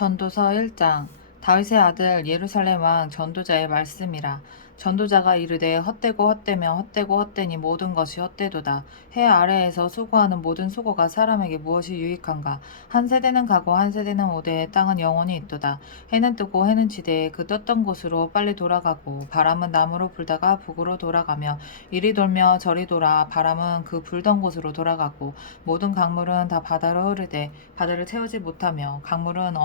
전도서 1장. 다윗의 아들 예루살렘 왕 전도자의 말씀이라. 전도자가 이르되 헛되고 헛되며 헛되고 헛되니 모든 것이 헛되도다. 해 아래에서 수고하는 모든 수고가 사람에게 무엇이 유익한가. 한 세대는 가고 한 세대는 오되 땅은 영원히 있도다. 해는 뜨고 해는 지되 그 떴던 곳으로 빨리 돌아가고 바람은 남으로 불다가 북으로 돌아가며 이리 돌며 저리 돌아 바람은 그 불던 곳으로 돌아가고 모든 강물은 다 바다로 흐르되 바다를 채우지 못하며 강물은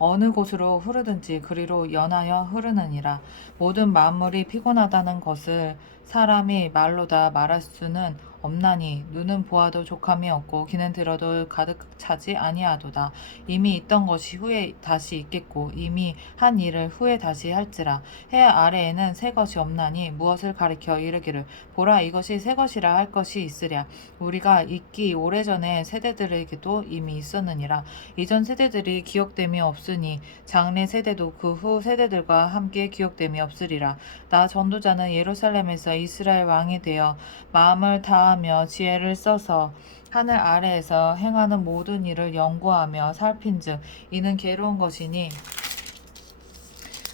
어느 곳으로 흐르든지 그리로 연하여 흐르느니라. 모든 만물이 피곤하다는 것을 사람이 말로 다 말할 수는 없나니 눈은 보아도 족함이 없고 귀는 들어도 가득 차지 아니하도다. 이미 있던 것이 후에 다시 있겠고 이미 한 일을 후에 다시 할지라. 해 아래에는 새 것이 없나니 무엇을 가리켜 이르기를 보라 이것이 새 것이라 할 것이 있으랴. 우리가 있기 오래전에 세대들에게도 이미 있었느니라. 이전 세대들이 기억됨이 없으니 장래 세대도 그 후 세대들과 함께 기억됨이 없으리라. 나 전도자는 예루살렘에서 이스라엘 왕이 되어 마음을 다하며 지혜를 써서 하늘 아래에서 행하는 모든 일을 연구하며 살핀즉 이는 괴로운 것이니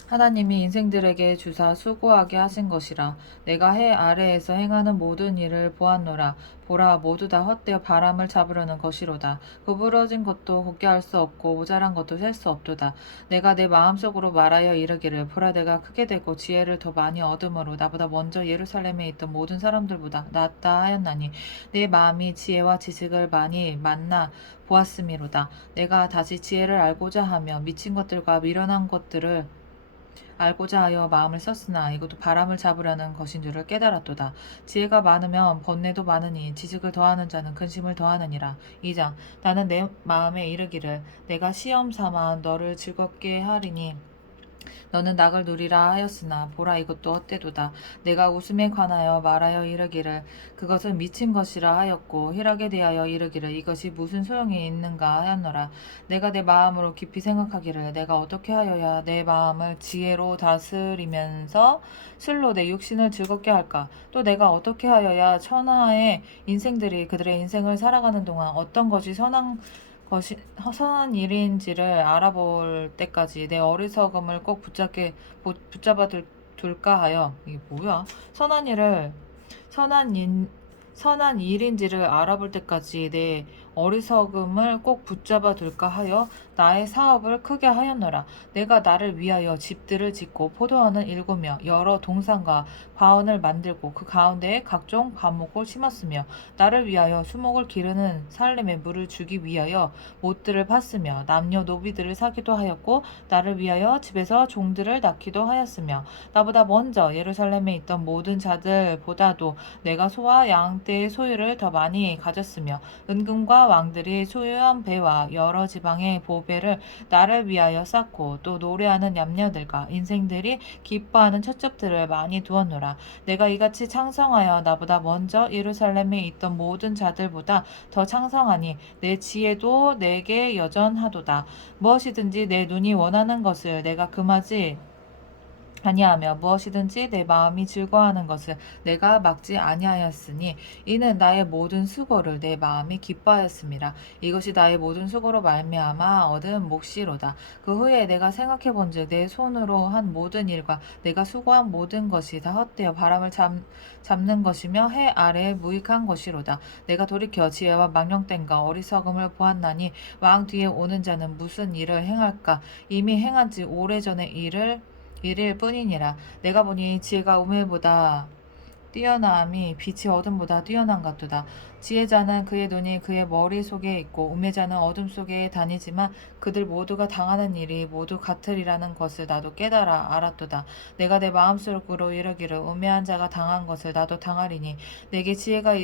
하나님이 인생들에게 주사 수고하게 하신 것이라. 내가 해 아래에서 행하는 모든 일을 보았노라. 보라 모두 다 헛되어 바람을 잡으려는 것이로다. 구부러진 것도 곱게 할 수 없고 모자란 것도 셀 수 없도다. 내가 내 마음속으로 말하여 이르기를 보라 내가 크게 되고 지혜를 더 많이 얻음으로 나보다 먼저 예루살렘에 있던 모든 사람들보다 낫다 하였나니 내 마음이 지혜와 지식을 많이 만나 보았음이로다. 내가 다시 지혜를 알고자 하며 미친 것들과 미련한 것들을 알고자 하여 마음을 썼으나 이것도 바람을 잡으려는 것인 줄을 깨달았도다. 지혜가 많으면 번뇌도 많으니 지식을 더하는 자는 근심을 더하느니라. 2장. 나는 내 마음에 이르기를 내가 시험 삼아 너를 즐겁게 하리니 너는 낙을 누리라 하였으나 보라 이것도 헛되도다. 내가 웃음에 관하여 말하여 이르기를 그것은 미친 것이라 하였고 희락에 대하여 이르기를 이것이 무슨 소용이 있는가 하였노라. 내가 내 마음으로 깊이 생각하기를 내가 어떻게 하여야 내 마음을 지혜로 다스리면서 술로 내 육신을 즐겁게 할까. 또 내가 어떻게 하여야 천하의 인생들이 그들의 인생을 살아가는 동안 어떤 것이 선한 일인지를 알아볼 때까지 내 어리석음을 꼭 붙잡아 둘까 하여 이게 뭐야? 선한 일, 선한 일인지를 알아볼 때까지 내 어리석음을 꼭 붙잡아 둘까 하여 나의 사업을 크게 하였노라. 내가 나를 위하여 집들을 짓고 포도원을 일구며 여러 동산과 바원을 만들고 그 가운데에 각종 과목을 심었으며 나를 위하여 수목을 기르는 살림에 물을 주기 위하여 못들을 팠으며 남녀 노비들을 사기도 하였고 나를 위하여 집에서 종들을 낳기도 하였으며 나보다 먼저 예루살렘에 있던 모든 자들보다도 내가 소와 양떼의 소유를 더 많이 가졌으며 은금과 왕들이 소유한 배와 여러 지방의 보배를 나를 위하여 쌓고 또 노래하는 얌녀들과 인생들이 기뻐하는 첩첩들을 많이 두었노라. 내가 이같이 창성하여 나보다 먼저 예루살렘에 있던 모든 자들보다 더 창성하니 내 지혜도 내게 여전하도다. 무엇이든지 내 눈이 원하는 것을 내가 금하지 아니하며 무엇이든지 내 마음이 즐거워하는 것을 내가 막지 아니하였으니 이는 나의 모든 수고를 내 마음이 기뻐하였음이라. 이것이 나의 모든 수고로 말미암아 얻은 몫이로다. 그 후에 내가 생각해 본즉 내 손으로 한 모든 일과 내가 수고한 모든 것이 다 헛되어 바람을 잡는 것이며 해 아래에 무익한 것이로다. 내가 돌이켜 지혜와 망령됨과 어리석음을 보았나니 왕 뒤에 오는 자는 무슨 일을 행할까. 이미 행한 지 오래전의 일일 뿐이니라. 내가 보니 지혜가 우매보다 뛰어남이 빛이 어둠보다 뛰어난 같도다. 지혜자는 그의 눈이 그의 머리 속에 있고 우매자는 어둠 속에 다니지만 그들 모두가 당하는 일이 모두 같으리라는 것을 나도 깨달아 알았도다. 내가 내 마음속으로 이르기를 우매한 자가 당한 것을 나도 당하리니 내게 지혜가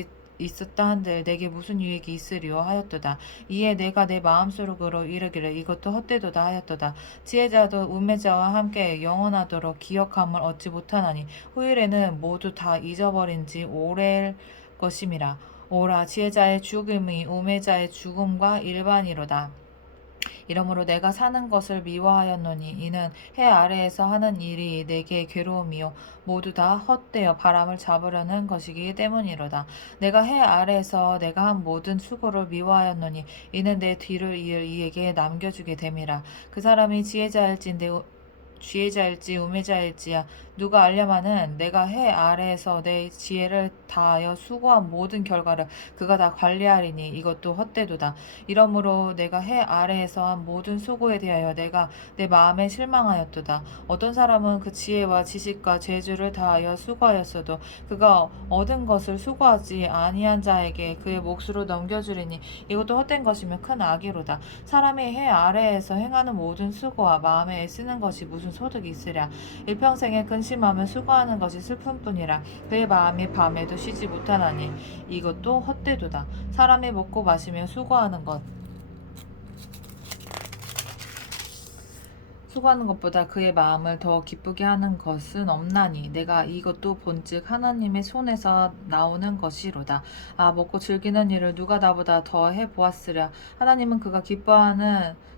있었다 한들 내게 무슨 유익이 있으리요 하였도다. 이에 내가 내 마음속으로 이르기를 이것도 헛되도다 하였도다. 지혜자도 우매자와 함께 영원하도록 기억함을 얻지 못하나니 후일에는 모두 다 잊어버린 지 오래일 것임이라. 오라 지혜자의 죽음이 우매자의 죽음과 일반이로다. 이러므로 내가 사는 것을 미워하였노니 이는 해 아래에서 하는 일이 내게 괴로움이요 모두 다 헛되어 바람을 잡으려는 것이기 때문이로다. 내가 해 아래에서 내가 한 모든 수고를 미워하였노니 이는 내 뒤를 이을 이에게 남겨주게 됨이라. 그 사람이 지혜자일지 우매자일지야 누가 알려마는 내가 해 아래에서 내 지혜를 다하여 수고한 모든 결과를 그가 다 관리하리니 이것도 헛되도다. 이러므로 내가 해 아래에서 한 모든 수고에 대하여 내가 내 마음에 실망하였도다. 어떤 사람은 그 지혜와 지식과 재주를 다하여 수고하였어도 그가 얻은 것을 수고하지 아니한 자에게 그의 몫으로 넘겨주리니 이것도 헛된 것이며 큰 악이로다. 사람이 해 아래에서 행하는 모든 수고와 마음에 애쓰는 것이 무슨 소득이 있으랴. 일평생에 근심하며 수고하는 것이 슬픔뿐이라. 그의 마음이 밤에도 쉬지 못하나니 이것도 헛되도다. 사람이 먹고 마시며 수고하는 것보다 그의 마음을 더 기쁘게 하는 것은 없나니 내가 이것도 본즉 하나님의 손에서 나오는 것이로다. 아, 먹고 즐기는 일을 누가 나보다 더 해보았으랴. 하나님은 그가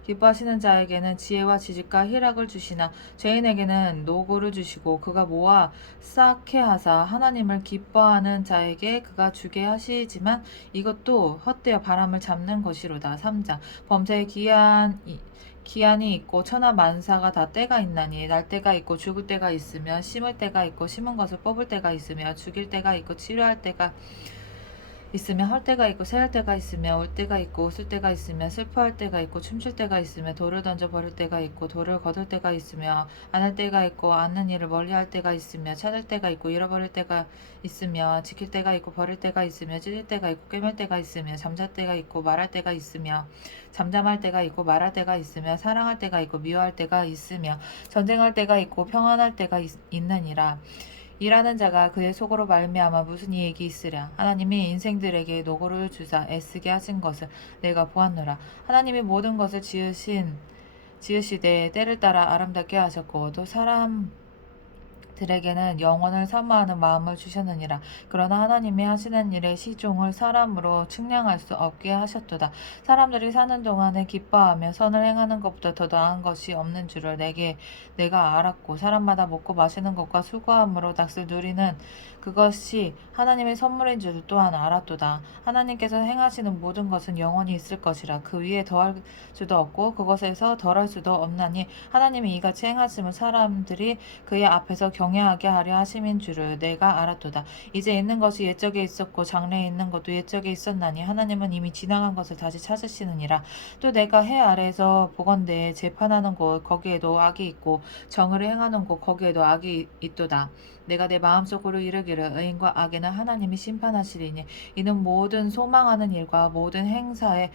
기뻐하시는 자에게는 지혜와 지식과 희락을 주시나 죄인에게는 노고를 주시고 그가 모아 쌓게 하사 하나님을 기뻐하는 자에게 그가 주게 하시지만 이것도 헛되어 바람을 잡는 것이로다. 3장 범사에 기한이 있고 천하 만사가 다 때가 있나니 날 때가 있고 죽을 때가 있으며 심을 때가 있고 심은 것을 뽑을 때가 있으며 죽일 때가 있고 치료할 때가 있으며 할 때가 있고 새할 때가 있으며 울 때가 있고 웃을 때가 있으며 슬퍼할 때가 있고 춤출 때가 있으며 돌을 던져 버릴 때가 있고 돌을 거둘 때가 있으며 안 할 때가 있고 않는 일을 멀리할 때가 있으며 찾을 때가 있고 잃어버릴 때가 있으며 지킬 때가 있고 버릴 때가 있으며 찢을 때가 있고 꿰맬 때가 있으며 잠잘 때가 있고 말할 때가 있으며 잠잠할 때가 있고 말할 때가 있으며 사랑할 때가 있고 미워할 때가 있으며 전쟁할 때가 있고 평안할 때가 있느니라. 일하는 자가 그의 속으로 말미암아 무슨 이익이 있으랴. 하나님이 인생들에게 노고를 주사 애쓰게 하신 것을 내가 보았노라. 하나님이 모든 것을 지으시되 때를 따라 아름답게 하셨고 또 사람들에게는 영원을 사모하는 마음을 주셨느니라. 그러나 하나님이 하시는 일의 시종을 사람으로 측량할 수 없게 하셨도다. 사람들이 사는 동안에 기뻐하며 선을 행하는 것보다 더 나은 것이 없는 줄을 내가 알았고 사람마다 먹고 마시는 것과 수고함으로 낯을 누리는 그것이 하나님의 선물인 줄 또한 알았도다. 하나님께서 행하시는 모든 것은 영원히 있을 것이라. 그 위에 더할 수도 없고 그것에서 덜할 수도 없나니 하나님이 이같이 행하심을 사람들이 그의 앞에서 경외하게 하려 하심인 줄을 내가 알았도다. 이제 있는 것이 옛적에 있었고 장래에 있는 것도 옛적에 있었나니 하나님은 이미 지나간 것을 다시 찾으시느니라. 또 내가 해 아래에서 보건대에 재판하는 곳 거기에도 악이 있고 정의를 행하는 곳 거기에도 악이 있도다. 내가 내 마음속으로 이르기를 의인과 악인은 하나님이 심판하시리니 이는 모든 소망하는 일과 모든 행사에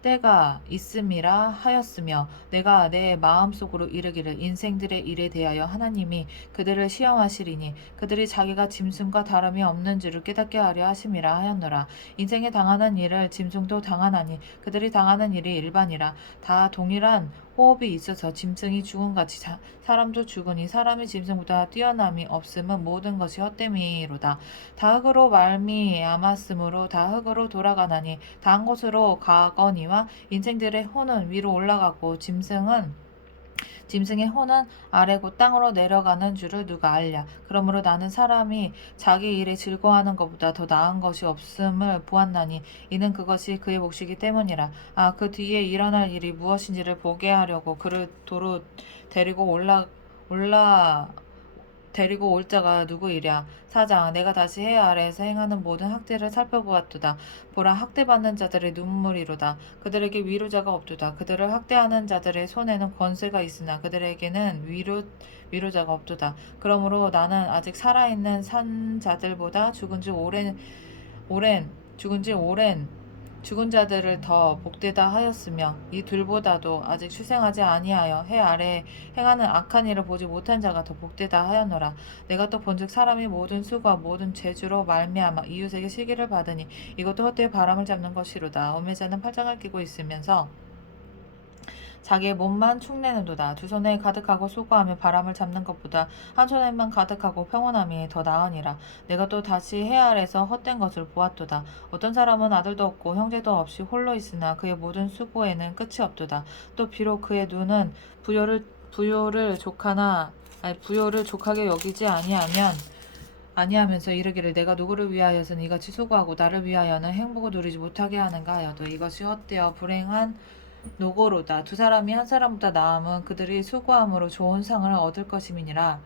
때가 있음이라 하였으며 내가 내 마음속으로 이르기를 인생들의 일에 대하여 하나님이 그들을 시험하시리니 그들이 자기가 짐승과 다름이 없는 줄을 깨닫게 하려 하심이라 하였노라. 인생에 당하는 일을 짐승도 당하나니 그들이 당하는 일이 일반이라. 다 동일한 호흡이 있어서 짐승이 죽음같이 사람도 죽으니 사람이 짐승보다 뛰어남이 없음은 모든 것이 헛됨이로다. 다 흙으로 말미암았으므로 다 흙으로 돌아가나니 다 한 곳으로 가거니와 인생들의 혼은 위로 올라가고 짐승의 혼은 아래고 땅으로 내려가는 줄을 누가 알랴. 그러므로 나는 사람이 자기 일에 즐거워하는 것보다 더 나은 것이 없음을 보았나니 이는 그것이 그의 몫이기 때문이라. 아, 그 뒤에 일어날 일이 무엇인지를 보게 하려고 그를 도로 데리고 올 자가 누구이랴. 4장 내가 다시 해 아래에서 행하는 모든 학대를 살펴보았도다. 보라, 학대받는 자들의 눈물이로다. 그들에게 위로자가 없도다. 그들을 학대하는 자들의 손에는 권세가 있으나 그들에게는 위로자가 없도다. 그러므로 나는 아직 살아있는 산 자들보다 죽은 자들을 더 복되다 하였으며 이 둘보다도 아직 출생하지 아니하여 해 아래에 행하는 악한 일을 보지 못한 자가 더 복되다 하였노라. 내가 또 본즉 사람이 모든 수과 모든 재주로 말미암아 이웃에게 시기를 받으니 이것도 헛되이 바람을 잡는 것이로다. 어매자는 팔짱을 끼고 있으면서 자기의 몸만 축내는도다. 두 손에 가득하고 수고하며 바람을 잡는 것보다 한 손에만 가득하고 평온함이 더 나으니라. 내가 또 다시 해 아래서 헛된 것을 보았도다. 어떤 사람은 아들도 없고 형제도 없이 홀로 있으나 그의 모든 수고에는 끝이 없도다. 또 비록 그의 눈은 부요를 족하게 여기지 아니하면서 이르기를 내가 누구를 위하여서는 이같이 수고하고 나를 위하여는 행복을 누리지 못하게 하는가 하여도 이것이 헛되어 불행한 노고로다. 두 사람이 한 사람보다 나음은 그들이 수고함으로 좋은 상을 얻을 것임이니라.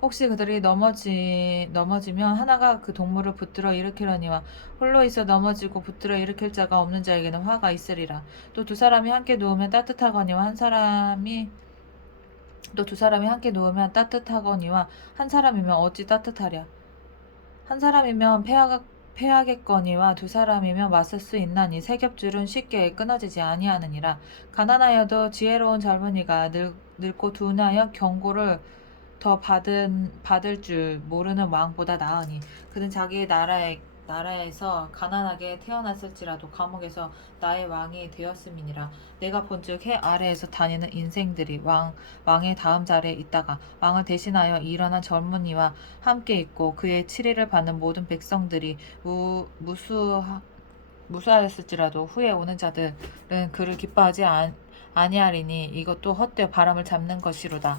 혹시 그들이 넘어지면 하나가 그 동물을 붙들어 일으키려니와 홀로 있어 넘어지고 붙들어 일으킬 자가 없는 자에게는 화가 있으리라. 또 두 사람이 함께 누우면 따뜻하거니와 한 사람이면 어찌 따뜻하랴. 한 사람이면 패하겠거니와 두 사람이면 맞설 수 있나니 세 겹줄은 쉽게 끊어지지 아니하느니라. 가난하여도 지혜로운 젊은이가 늙고 둔하여 경고를 더 받을 줄 모르는 왕보다 나으니 그는 자기의 나라에서 가난하게 태어났을지라도 감옥에서 나의 왕이 되었음이니라. 내가 본즉 해 아래에서 다니는 인생들이 왕의 다음 자리에 있다가 왕을 대신하여 일어난 젊은이와 함께 있고 그의 치리를 받는 모든 백성들이 무수하였을지라도 후에 오는 자들은 그를 기뻐하지 아니하리니 이것도 헛되어 바람을 잡는 것이로다.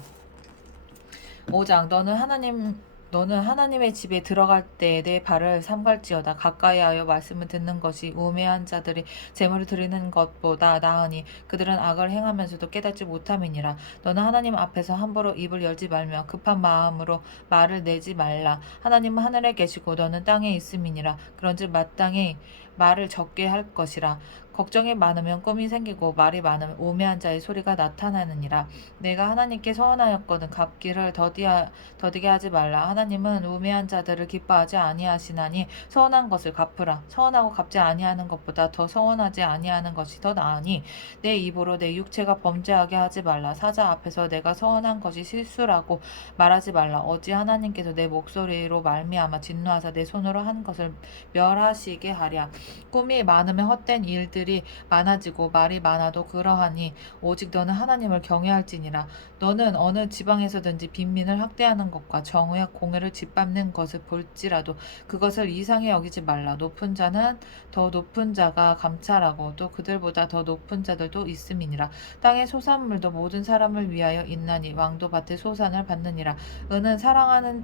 5장 너는 하나님의 집에 들어갈 때 내 발을 삼갈지어다. 가까이하여 말씀을 듣는 것이 우매한 자들이 재물을 드리는 것보다 나으니 그들은 악을 행하면서도 깨닫지 못함이니라. 너는 하나님 앞에서 함부로 입을 열지 말며 급한 마음으로 말을 내지 말라. 하나님은 하늘에 계시고 너는 땅에 있음이니라. 그런즉 마땅히 말을 적게 할 것이라. 걱정이 많으면 꿈이 생기고 말이 많으면 우매한 자의 소리가 나타나느니라. 내가 하나님께 서원하였거든 갚기를 더디게 하지 말라. 하나님은 우매한 자들을 기뻐하지 아니하시나니 서원한 것을 갚으라. 서원하고 갚지 아니하는 것보다 더 서원하지 아니하는 것이 더 나으니 내 입으로 내 육체가 범죄하게 하지 말라. 사자 앞에서 내가 서원한 것이 실수라고 말하지 말라. 어찌 하나님께서 내 목소리로 말미암아 진노하사 내 손으로 한 것을 멸하시게 하랴. 꿈이 많으면 헛된 일들이 많아지고 말이 많아도 그러하니 오직 너는 하나님을 경외할지니라. 너는 어느 지방에서든지 빈민을 학대하는 것과 정의와 공의를 짓밟는 것을 볼지라도 그것을 이상히 여기지 말라. 높은 자는 더 높은 자가 감찰하고 또 그들보다 더 높은 자들도 있음이니라. 땅의 소산물도 모든 사람을 위하여 있나니 왕도 밭의 소산을 받느니라. 은을 사랑하는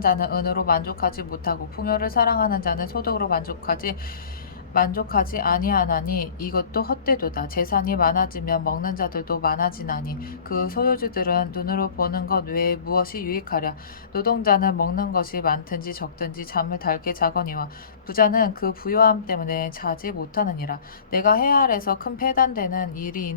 자는 은으로 만족하지 못하고 풍요를 사랑하는 자는 소득으로 만족하지 아니하나니 이것도 헛되도다. 재산이 많아지면 먹는 자들도 많아지나니 그 소유주들은 눈으로 보는 것 외에 무엇이 유익하랴. 노동자는 먹는 것이 많든지 적든지 잠을 달게 자거니와 부자는 그 부요함 때문에 자지 못하느니라. 내가 해 아래서 큰 패단되는 일이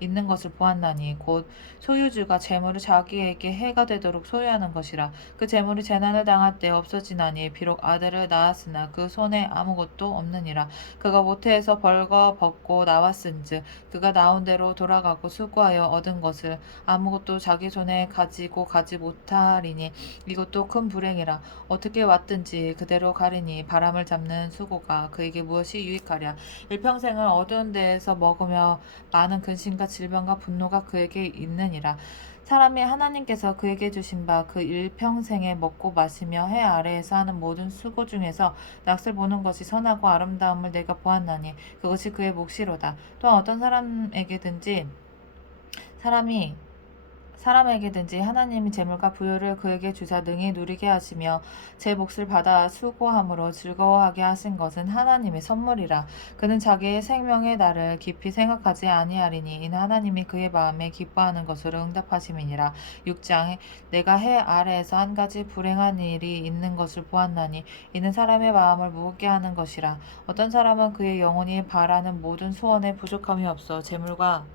있는 것을 보았나니 곧 소유주가 재물을 자기에게 해가 되도록 소유하는 것이라. 그 재물이 재난을 당할 때 없어지나니 비록 아들을 낳았으나 그 손에 아무것도 없느니라. 그가 모태에서 벌거벗고 나왔은즉 그가 나온 대로 돌아가고 수고하여 얻은 것을 아무것도 자기 손에 가지고 가지 못하리니 이것도 큰 불행이라. 어떻게 왔든지 그대로 가리니 바람을 잡는 수고가 그에게 무엇이 유익하랴. 일평생을 어두운 데에서 먹으며 많은 근심과 질병과 분노가 그에게 있느니라. 사람이 하나님께서 그에게 주신 바 그 일평생에 먹고 마시며 해 아래에서 하는 모든 수고 중에서 낯을 보는 것이 선하고 아름다움을 내가 보았나니 그것이 그의 몫이로다. 또한 어떤 사람에게든지 하나님이 재물과 부요를 그에게 주사 능히 누리게 하시며 제 몫을 받아 수고함으로 즐거워하게 하신 것은 하나님의 선물이라. 그는 자기의 생명의 날을 깊이 생각하지 아니하리니 이는 하나님이 그의 마음에 기뻐하는 것으로 응답하심이니라. 6장 내가 해 아래에서 한 가지 불행한 일이 있는 것을 보았나니 이는 사람의 마음을 무겁게 하는 것이라. 어떤 사람은 그의 영혼이 바라는 모든 소원에 부족함이 없어 재물과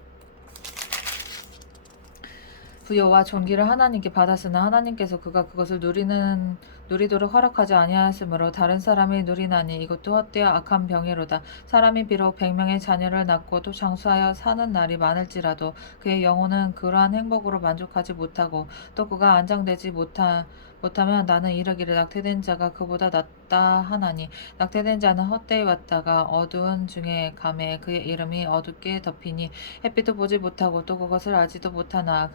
부여와 존귀를 하나님께 받았으나 하나님께서 그가 그것을 누리도록 허락하지 아니하였으므로 다른 사람이 누리나니 이것도 헛되어 악한 병이로다. 사람이 비록 100명의 자녀를 낳고 또 장수하여 사는 날이 많을지라도 그의 영혼은 그러한 행복으로 만족하지 못하고 또 그가 안정되지 못하면 나는 이르기를 낙태된 자가 그보다 왔다 하나니 낙태된 자는 헛되이 왔다가 어두운 중에 감에 그의 이름이 어둡게 덮이니 햇빛도 보지 못하고 또 그것을 알지도 못하나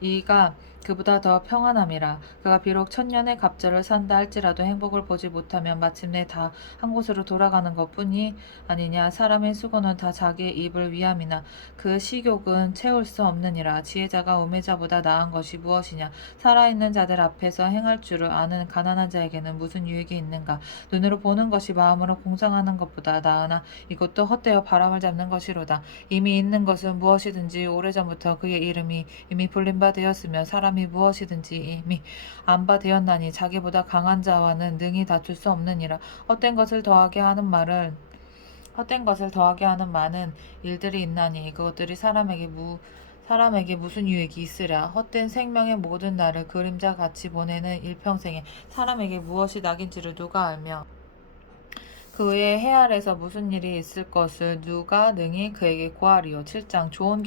이가 그보다 더 평안함이라. 그가 비록 천년의 갑절을 산다 할지라도 행복을 보지 못하면 마침내 다 한 곳으로 돌아가는 것뿐이 아니냐. 사람의 수고는 다 자기의 입을 위함이나 그 식욕은 채울 수 없느니라. 지혜자가 우매자보다 나은 것이 무엇이냐. 살아있는 자들 앞에서 행할 줄을 아는 가난한 자에게는 무슨 유익이 있는가. 눈으로 보는 것이 마음으로 공상하는 것보다 나으나 이것도 헛되어 바람을 잡는 것이로다. 이미 있는 것은 무엇이든지 오래전부터 그의 이름이 이미 불린 바 되었으며 사람이 무엇이든지 이미 안 바 되었나니 자기보다 강한 자와는 능히 다툴 수 없느니라. 헛된 것을 더하게 하는 많은 일들이 있나니 그것들이 사람에게 무슨 유익이 있으랴. 헛된 생명의 모든 날을 그림자 같이 보내는 일평생에 사람에게 무엇이 낙인지를 누가 알며 그의 해 아래서 무슨 일이 있을 것을 누가 능히 그에게 구하리요. 7장 좋은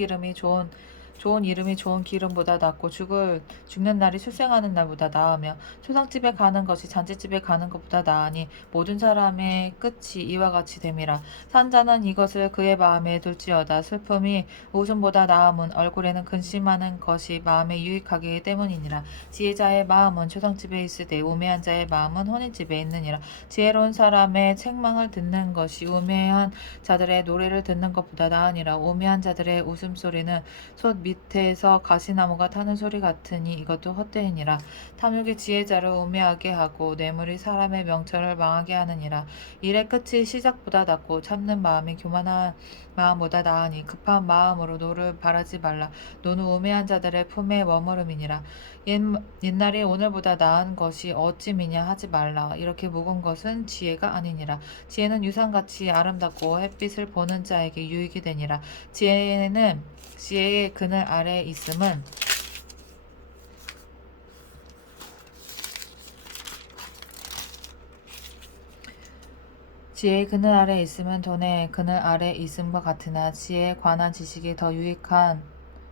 이름이 좋은 기름보다 낫고 죽는 날이 출생하는 날보다 나으며 초상집에 가는 것이 잔치집에 가는 것보다 나으니 모든 사람의 끝이 이와 같이 됨이라. 산자는 이것을 그의 마음에 둘지어다. 슬픔이 웃음보다 나음은 얼굴에는 근심하는 것이 마음에 유익하기 때문이니라. 지혜자의 마음은 초상집에 있으되 우매한 자의 마음은 혼인집에 있느니라. 지혜로운 사람의 책망을 듣는 것이 우매한 자들의 노래를 듣는 것보다 나으니라. 우매한 자들의 웃음소리는 솥 밑에서 가시나무가 타는 소리 같으니 이것도 헛되이니라. 탐욕이 지혜자를 우매하게 하고 뇌물이 사람의 명철을 망하게 하느니라. 일의 끝이 시작보다 낫고 참는 마음이 교만한 마음보다 나으니 급한 마음으로 노를 바라지 말라. 노는 우매한 자들의 품에 머무름이니라. 옛날이 오늘보다 나은 것이 어찌미냐 하지 말라. 이렇게 묵은 것은 지혜가 아니니라. 지혜는 유산같이 아름답고 햇빛을 보는 자에게 유익이 되니라. 지혜의 그늘 아래에 있음은 지혜의 그늘 아래에 있음은 돈의 그늘 아래에 있음과 같으나 지혜에 관한 지식이 더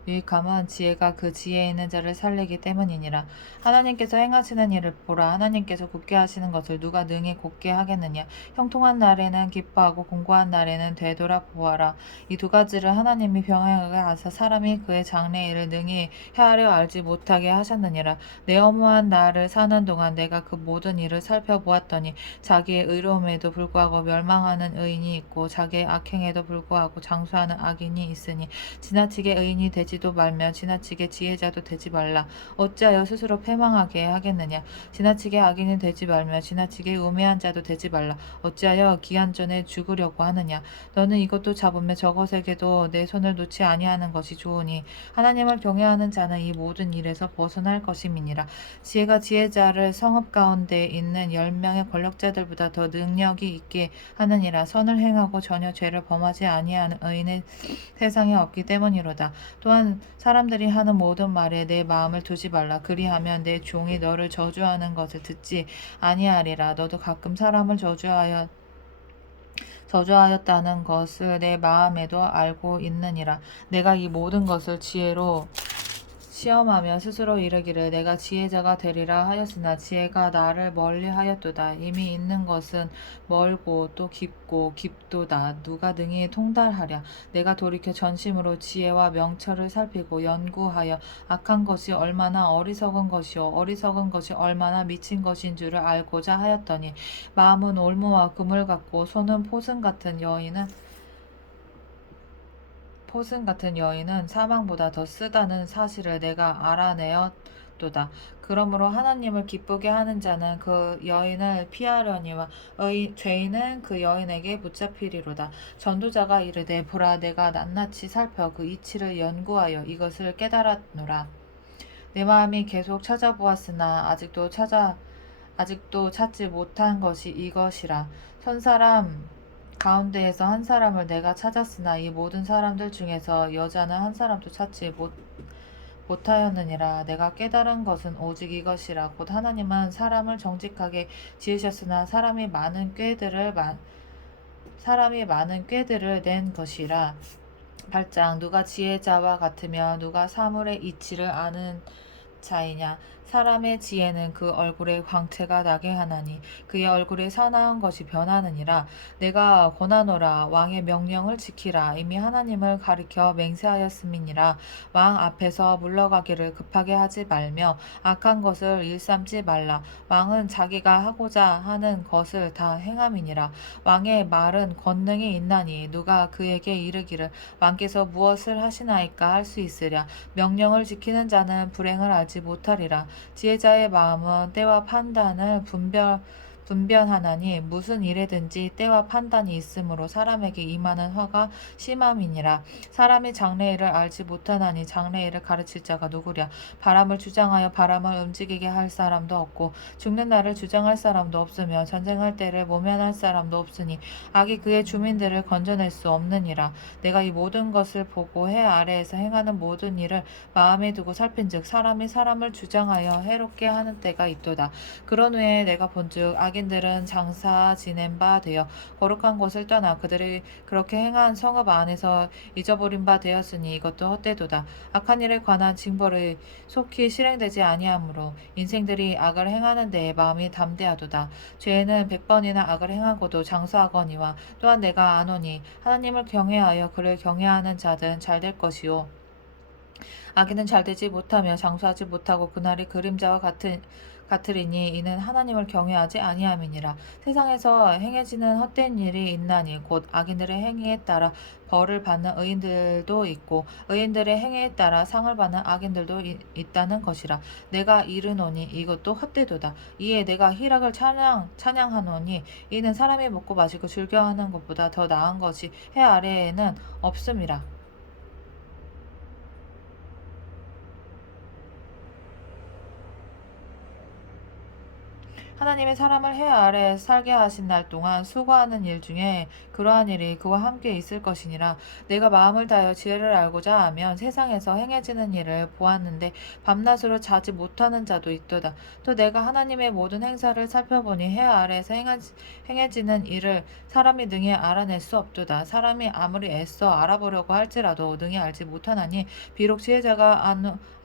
유익함은 지혜가 그 지혜에 있는 자를 살리기 때문이니라. 하나님께서 행하시는 일을 보라. 하나님께서 굳게 하시는 것을 누가 능히 곧게 하겠느냐. 형통한 날에는 기뻐하고 공고한 날에는 되돌아보아라. 이 두 가지를 하나님이 병행하게 하사 사람이 그의 장래 일을 능히 헤아려 알지 못하게 하셨느니라. 내 허무한 날을 사는 동안 내가 그 모든 일을 살펴보았더니 자기의 의로움에도 불구하고 멸망하는 의인이 있고 자기의 악행에도 불구하고 장수하는 악인이 있으니 지나치게 의인이 되지도 말며 지나치게 지혜자도 되지 말라. 어찌하여 스스로 패망하게 하겠느냐. 지나치게 악인이 되지 말며 지나치게 우매한 자도 되지 말라. 어찌하여 기한 전에 죽으려고 하느냐. 너는 이것도 잡으며 저것에게도 내 손을 놓지 아니하는 것이 좋으니 하나님을 경외하는 자는 이 모든 일에서 벗어날 것임이니라. 지혜가 지혜자를 성읍 가운데 있는 10명의 권력자들보다 더 능력이 있게 하느니라. 선을 행하고 전혀 죄를 범하지 아니하는 의인은 세상에 없기 때문이로다. 또한 사람들이 하는 모든 말에 내 마음을 두지 말라. 그리하면 내 종이 너를 저주하는 것을 듣지 아니하리라. 너도 가끔 사람을 저주하였다는 것을 내 마음에도 알고 있느니라. 내가 이 모든 것을 지혜로 시험하며 스스로 이르기를 내가 지혜자가 되리라 하였으나 지혜가 나를 멀리하였도다. 이미 있는 것은 멀고 또 깊고 깊도다. 누가 능히 통달하랴. 내가 돌이켜 전심으로 지혜와 명철을 살피고 연구하여 악한 것이 얼마나 어리석은 것이요 어리석은 것이 얼마나 미친 것인 줄을 알고자 하였더니 마음은 올무와 그물 같고 손은 포승 같은 여인은 사망보다 더 쓰다는 사실을 내가 알아내었도다. 그러므로 하나님을 기쁘게 하는 자는 그 여인을 피하려니와 죄인은 그 여인에게 붙잡히리로다. 전도자가 이르되 보라 내가 낱낱이 살펴 그 이치를 연구하여 이것을 깨달았노라. 내 마음이 계속 찾아보았으나 아직도 찾지 못한 것이 이것이라. 선사람 가운데에서 한 사람을 내가 찾았으나 이 모든 사람들 중에서 여자는 한 사람도 찾지 못하였느니라. 내가 깨달은 것은 오직 이것이라. 곧 하나님은 사람을 정직하게 지으셨으나 사람이 많은 꾀들을 낸 것이라. 8장 누가 지혜자와 같으며 누가 사물의 이치를 아는 자이냐. 사람의 지혜는 그 얼굴에 광채가 나게 하나니 그의 얼굴에 선한 것이 변하느니라. 내가 권하노라. 왕의 명령을 지키라. 이미 하나님을 가리켜 맹세하였음이니라. 왕 앞에서 물러가기를 급하게 하지 말며 악한 것을 일삼지 말라. 왕은 자기가 하고자 하는 것을 다 행함이니라. 왕의 말은 권능이 있나니 누가 그에게 이르기를 왕께서 무엇을 하시나이까 할 수 있으랴. 명령을 지키는 자는 불행을 알지 못하리라. 지혜자의 마음은 때와 판단을 분변하나니 무슨 일에든지 때와 판단이 있으므로 사람에게 임하는 화가 심함이니라. 사람이 장래일을 알지 못하나니 장래일을 가르칠 자가 누구랴. 바람을 주장하여 바람을 움직이게 할 사람도 없고 죽는 날을 주장할 사람도 없으며 전쟁할 때를 모면할 사람도 없으니 악이 그의 주민들을 건져낼 수 없느니라. 내가 이 모든 것을 보고 해 아래에서 행하는 모든 일을 마음에 두고 살핀즉 사람이 사람을 주장하여 해롭게 하는 때가 있도다. 그런 후에 내가 본즉 악인들은 장사 지낸 바 되어 거룩한 곳을 떠나 그들이 그렇게 행한 성읍 안에서 잊어버린 바 되었으니 이것도 헛되도다. 악한 일에 관한 징벌이 속히 실행되지 아니하므로 인생들이 악을 행하는 데에 마음이 담대하도다. 죄는 100번이나 악을 행하고도 장수하거니와 또한 내가 아노니 하나님을 경외하여 그를 경외하는 자든 잘 될 것이요 악인은 잘되지 못하며 장수하지 못하고 그날이 그림자와 같으리니 이는 하나님을 경외하지 아니함이니라. 세상에서 행해지는 헛된 일이 있나니 곧 악인들의 행위에 따라 벌을 받는 의인들도 있고 의인들의 행위에 따라 상을 받는 악인들도 있다는 것이라. 내가 이르노니 이것도 헛되도다. 이에 내가 희락을 찬양하노니 이는 사람이 먹고 마시고 즐겨하는 것보다 더 나은 것이 해 아래에는 없음이라. 하나님이 사람을 해 아래 살게 하신 날 동안 수고하는 일 중에 그러한 일이 그와 함께 있을 것이니라. 내가 마음을 다하여 지혜를 알고자 하면 세상에서 행해지는 일을 보았는데 밤낮으로 자지 못하는 자도 있도다. 또 내가 하나님의 모든 행사를 살펴보니 해 아래에서 행해지는 일을 사람이 능히 알아낼 수 없도다. 사람이 아무리 애써 알아보려고 할지라도 능히 알지 못하나니 비록 지혜자가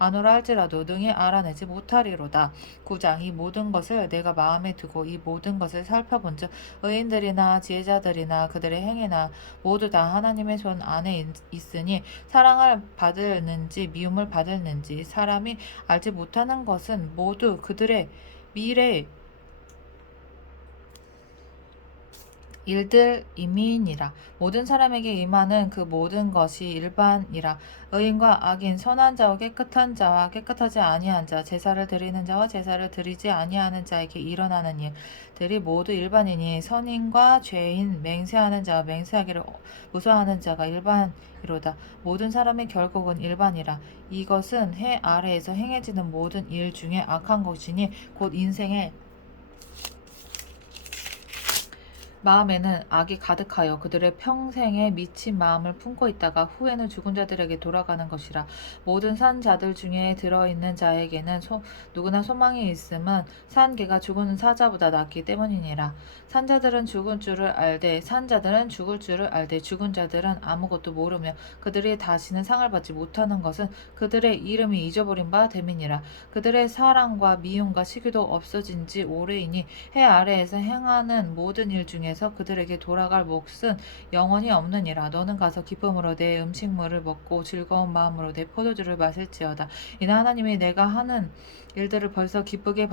아노라 할지라도 능히 알아내지 못하리로다. 9장 이 모든 것을 내가 마음에 두고 이 모든 것을 살펴본즉 의인들이나 지혜자들이나 그들의 행위나 모두 다 하나님의 손 안에 있으니 사랑을 받을는지 미움을 받을는지 사람이 알지 못하는 것은 모두 그들의 미래 일들임이니라. 모든 사람에게 임하는 그 모든 것이 일반이라. 의인과 악인, 선한 자와 깨끗한 자와 깨끗하지 아니한 자, 제사를 드리는 자와 제사를 드리지 아니하는 자에게 일어나는 일들이 모두 일반이니 선인과 죄인, 맹세하는 자와 맹세하기를 무서워하는 자가 일반이로다. 모든 사람의 결국은 일반이라. 이것은 해 아래에서 행해지는 모든 일 중에 악한 것이니 곧 인생의 마음에는 악이 가득하여 그들의 평생에 미친 마음을 품고 있다가 후에는 죽은 자들에게 돌아가는 것이라. 모든 산 자들 중에 들어있는 자에게는 누구나 소망이 있음은 산 개가 죽은 사자보다 낫기 때문이니라. 산 자들은 죽은 줄을 알되 산 자들은 죽을 줄을 알되 죽은 자들은 아무것도 모르며 그들이 다시는 상을 받지 못하는 것은 그들의 이름이 잊어버린 바 됨이니라. 그들의 사랑과 미움과 시기도 없어진 지 오래이니 해 아래에서 행하는 모든 일 중에 에서 그들에게 돌아갈 몫은 영원히 없느니라. 너는 가서 기쁨으로 내 음식물을 먹고 즐거운 마음으로 내 포도주를 마실지어다. 이는 하나님이 내가 하는 일들을 벌써 기쁘게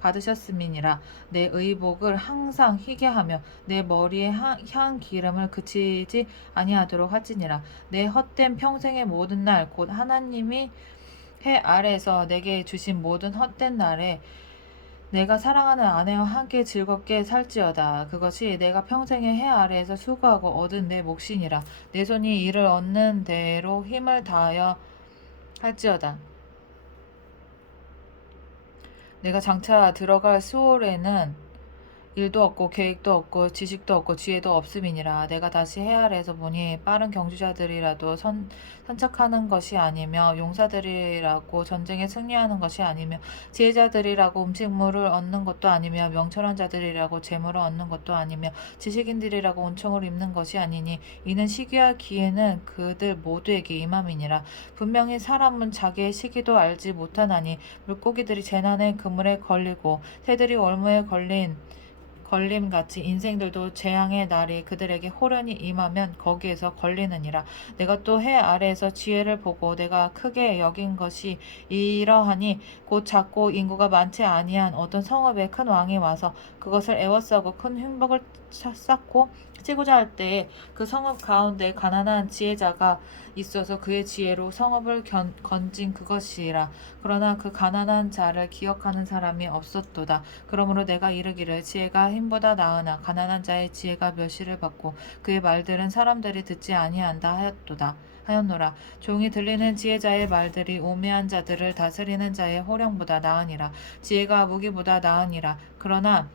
받으셨음이니라. 내 의복을 항상 희게 하며 내 머리에 향 기름을 그치지 아니하도록 할지니라. 내 헛된 평생의 모든 날 곧 하나님이 해 아래에서 내게 주신 모든 헛된 날에 내가 사랑하는 아내와 함께 즐겁게 살지어다. 그것이 내가 평생에 해 아래에서 수고하고 얻은 내 몫이니라. 내 손이 이를 얻는 대로 힘을 다하여 할지어다. 내가 장차 들어갈 수월에는 일도 없고 계획도 없고 지식도 없고 지혜도 없음이니라. 내가 다시 해 아래에서 보니 빠른 경주자들이라도 선착하는 것이 아니며 용사들이라고 전쟁에 승리하는 것이 아니며 지혜자들이라고 음식물을 얻는 것도 아니며 명철한 자들이라고 재물을 얻는 것도 아니며 지식인들이라고 은총을 입는 것이 아니니 이는 시기와 기회는 그들 모두에게 임함이니라. 분명히 사람은 자기의 시기도 알지 못하나니 물고기들이 재난의 그물에 걸리고 새들이 올무에 걸림같이 인생들도 재앙의 날이 그들에게 호련히 임하면 거기에서 걸리느니라. 내가 또 해 아래에서 지혜를 보고 내가 크게 여긴 것이 이러하니 곧 작고 인구가 많지 아니한 어떤 성읍에 큰 왕이 와서 그것을 애워싸고 큰 흉복을 쌓고 치고자 할 때에 그 성읍 가운데 가난한 지혜자가 있어서 그의 지혜로 성읍을 건진 그것이라. 그러나 그 가난한 자를 기억하는 사람이 없었도다. 그러므로 내가 이르기를 지혜가 힘보다 나으나 가난한 자의 지혜가 멸시를 받고 그의 말들은 사람들이 듣지 아니한다 하였노라. 종이 들리는 지혜자의 말들이 우매한 자들을 다스리는 자의 호령보다 나으니라. 지혜가 무기보다 나으니라. 그러나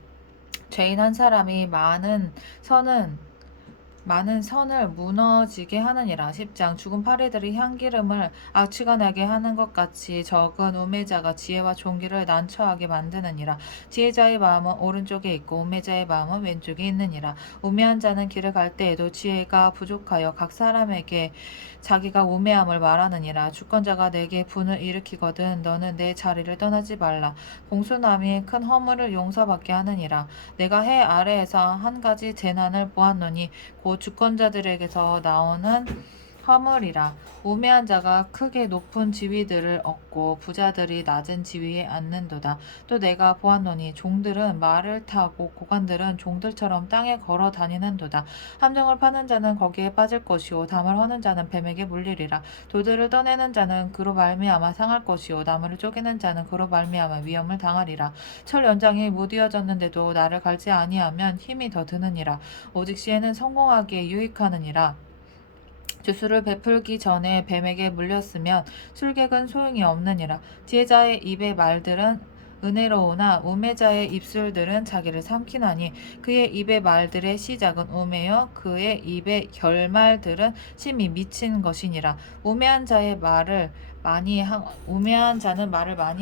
죄인 한 사람이 많은 선을 무너지게 하느니라. 10장 죽은 파리들이 향기름을 악취가 나게 하는 것 같이 적은 우매자가 지혜와 존귀를 난처하게 만드느니라. 지혜자의 마음은 오른쪽에 있고 우매자의 마음은 왼쪽에 있느니라. 우매한 자는 길을 갈 때에도 지혜가 부족하여 각 사람에게 자기가 우매함을 말하느니라. 주권자가 내게 분을 일으키거든 너는 내 자리를 떠나지 말라. 공수남이 큰 허물을 용서받게 하느니라. 내가 해 아래에서 한 가지 재난을 보았노니 곧 주권자들에게서 나오는 허물이라. 우매한 자가 크게 높은 지위들을 얻고 부자들이 낮은 지위에 앉는도다. 또 내가 보았노니 종들은 말을 타고 고관들은 종들처럼 땅에 걸어 다니는도다. 함정을 파는 자는 거기에 빠질 것이요 담을 허는 자는 뱀에게 물리리라. 돌들을 떠내는 자는 그로 말미암아 상할 것이요 나무를 쪼개는 자는 그로 말미암아 위험을 당하리라. 철 연장이 무디어졌는데도 나를 갈지 아니하면 힘이 더 드느니라. 오직 시에는 성공하기에 유익하느니라. 주술을 베풀기 전에 뱀에게 물렸으면 술객은 소용이 없느니라. 지혜자의 입의 말들은 은혜로우나 우매자의 입술들은 자기를 삼키나니 그의 입의 말들의 시작은 우매요 그의 입의 결말들은 심히 미친 것이니라. 우매한 자는 말을 많이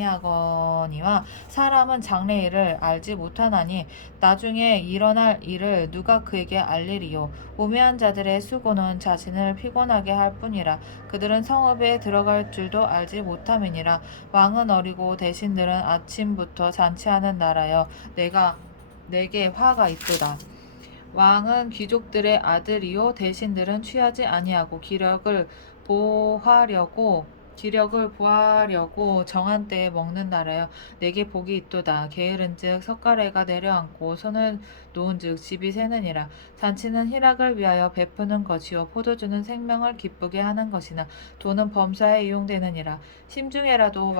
하거니와 사람은 장래일을 알지 못하나니 나중에 일어날 일을 누가 그에게 알리리요. 우매한 자들의 수고는 자신을 피곤하게 할 뿐이라. 그들은 성읍에 들어갈 줄도 알지 못함이니라. 왕은 어리고 대신들은 아침부터 잔치하는 나라여 내게 화가 있도다. 왕은 귀족들의 아들이요 대신들은 취하지 아니하고 기력을 보하려고 정한 때에 먹는 나라여 내게 복이 있도다. 게으른즉 석가래가 내려앉고 손을 놓은즉 집이 새느니라. 잔치는 희락을 위하여 베푸는 것이요 포도주는 생명을 기쁘게 하는 것이나 돈은 범사에 이용되느니라. 심중에라도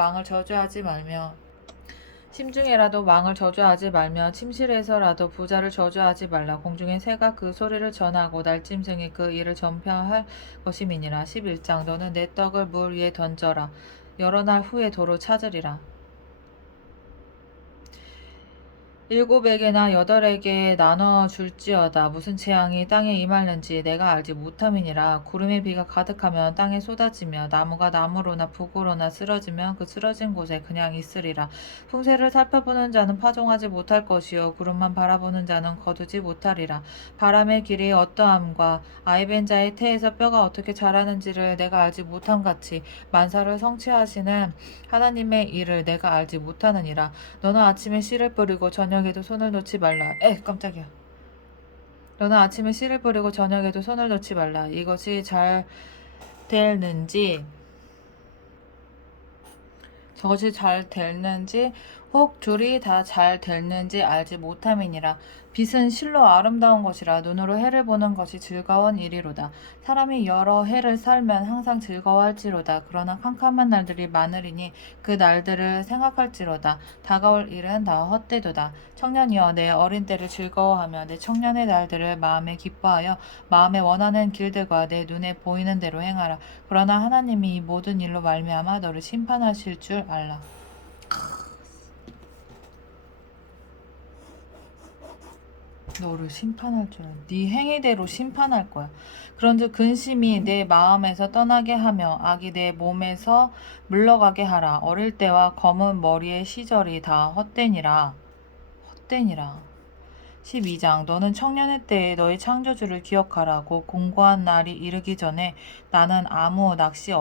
왕을 저주하지 말며 침실에서라도 부자를 저주하지 말라. 공중의 새가 그 소리를 전하고 날짐승이 그 일을 전파할 것임이니라. 11장 너는 내 떡을 물 위에 던져라. 여러 날 후에 도로 찾으리라. 7에게나 8에게 나눠 줄지어다. 무슨 재앙이 땅에 임하는지 내가 알지 못함이니라. 구름에 비가 가득하면 땅에 쏟아지며 나무가 나무로나 북으로나 쓰러지면 그 쓰러진 곳에 그냥 있으리라. 풍세를 살펴보는 자는 파종하지 못할 것이요 구름만 바라보는 자는 거두지 못하리라. 바람의 길이 어떠함과 아이벤 자의 태에서 뼈가 어떻게 자라는지를 내가 알지 못함같이 만사를 성취하시는 하나님의 일을 내가 알지 못하느니라. 너는 아침에 씨를 뿌리고 저녁에도 손을 놓지 말라. 깜짝이야. 너는 아침에 씨를 뿌리고 저녁에도 손을 놓지 말라. 이것이 잘 될는지 저것이 잘 될는지 혹 둘이 다 잘 될는지 알지 못함이니라. 빛은 실로 아름다운 것이라 눈으로 해를 보는 것이 즐거운 일이로다. 사람이 여러 해를 살면 항상 즐거워할지로다. 그러나 캄캄한 날들이 많으리니 그 날들을 생각할지로다. 다가올 일은 다 헛되도다. 청년이여 내 어린 때를 즐거워하며 내 청년의 날들을 마음에 기뻐하여 마음에 원하는 길들과 내 눈에 보이는 대로 행하라. 그러나 하나님이 이 모든 일로 말미암아 너를 심판하실 줄 알라. 너를 심판할 줄 알아. 네 행위대로 심판할 거야. 그런즉 근심이 내 마음에서 떠나게 하며 악이 내 몸에서 물러가게 하라. 어릴 때와 검은 머리의 시절이 다 헛되니라. 헛되니라. 12장 너는 청년의 때에 너의 창조주를 기억하라고 공고한 날이 이르기 전에 나는 아무 낚시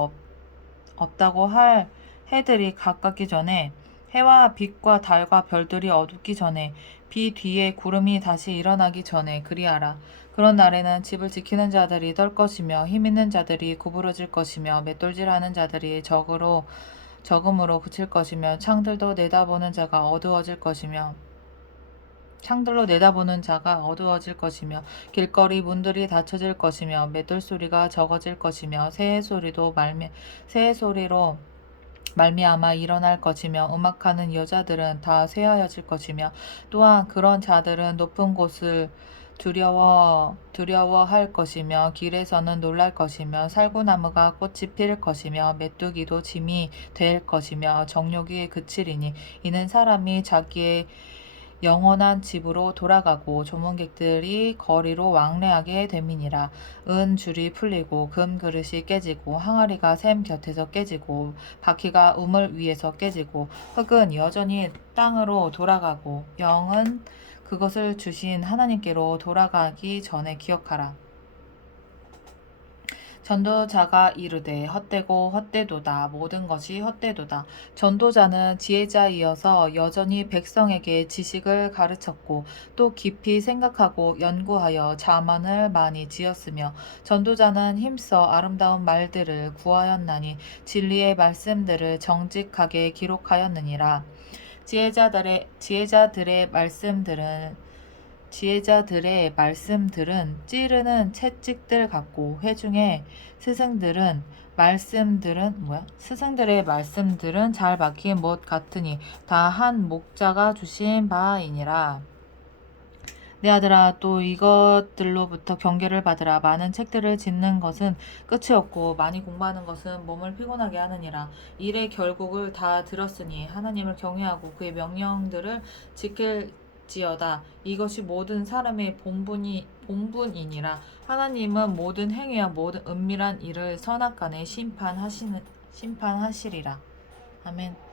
없다고 할 해들이 가깝기 전에 해와 빛과 달과 별들이 어둡기 전에 비 뒤에 구름이 다시 일어나기 전에 그리하라. 그런 날에는 집을 지키는 자들이 떨 것이며 힘 있는 자들이 구부러질 것이며 맷돌질하는 자들이 적음으로 그칠 것이며 창들로 내다보는 자가 어두워질 것이며 길거리 문들이 닫혀질 것이며 맷돌 소리가 적어질 것이며 새해 소리로 말미암아 일어날 것이며 음악하는 여자들은 다 쇠하여질 것이며 또한 그런 자들은 높은 곳을 두려워할 것이며 길에서는 놀랄 것이며 살구나무가 꽃이 필 것이며 메뚜기도 짐이 될 것이며 정욕이 그치리니 이는 사람이 자기의 영원한 집으로 돌아가고 조문객들이 거리로 왕래하게 됨이니라. 은 줄이 풀리고 금 그릇이 깨지고 항아리가 샘 곁에서 깨지고 바퀴가 우물 위에서 깨지고 흙은 여전히 땅으로 돌아가고 영은 그것을 주신 하나님께로 돌아가기 전에 기억하라. 전도자가 이르되 헛되고 헛되도다. 모든 것이 헛되도다. 전도자는 지혜자이어서 여전히 백성에게 지식을 가르쳤고 또 깊이 생각하고 연구하여 자문을 많이 지었으며 전도자는 힘써 아름다운 말들을 구하였나니 진리의 말씀들을 정직하게 기록하였느니라. 지혜자들의 말씀들은 찌르는 채찍들 같고 회중의 스승들의 말씀들은 잘 박힌 못 같으니 다 한 목자가 주신 바이니라. 내 아들아 또 이것들로부터 경계를 받으라. 많은 책들을 짓는 것은 끝이 없고 많이 공부하는 것은 몸을 피곤하게 하느니라. 일의 결국을 다 들었으니 하나님을 경외하고 그의 명령들을 지킬지어다. 이것이 모든 사람의 본분이니라. 하나님은 모든 행위와 모든 은밀한 일을 선악간에 심판하시리라. 아멘.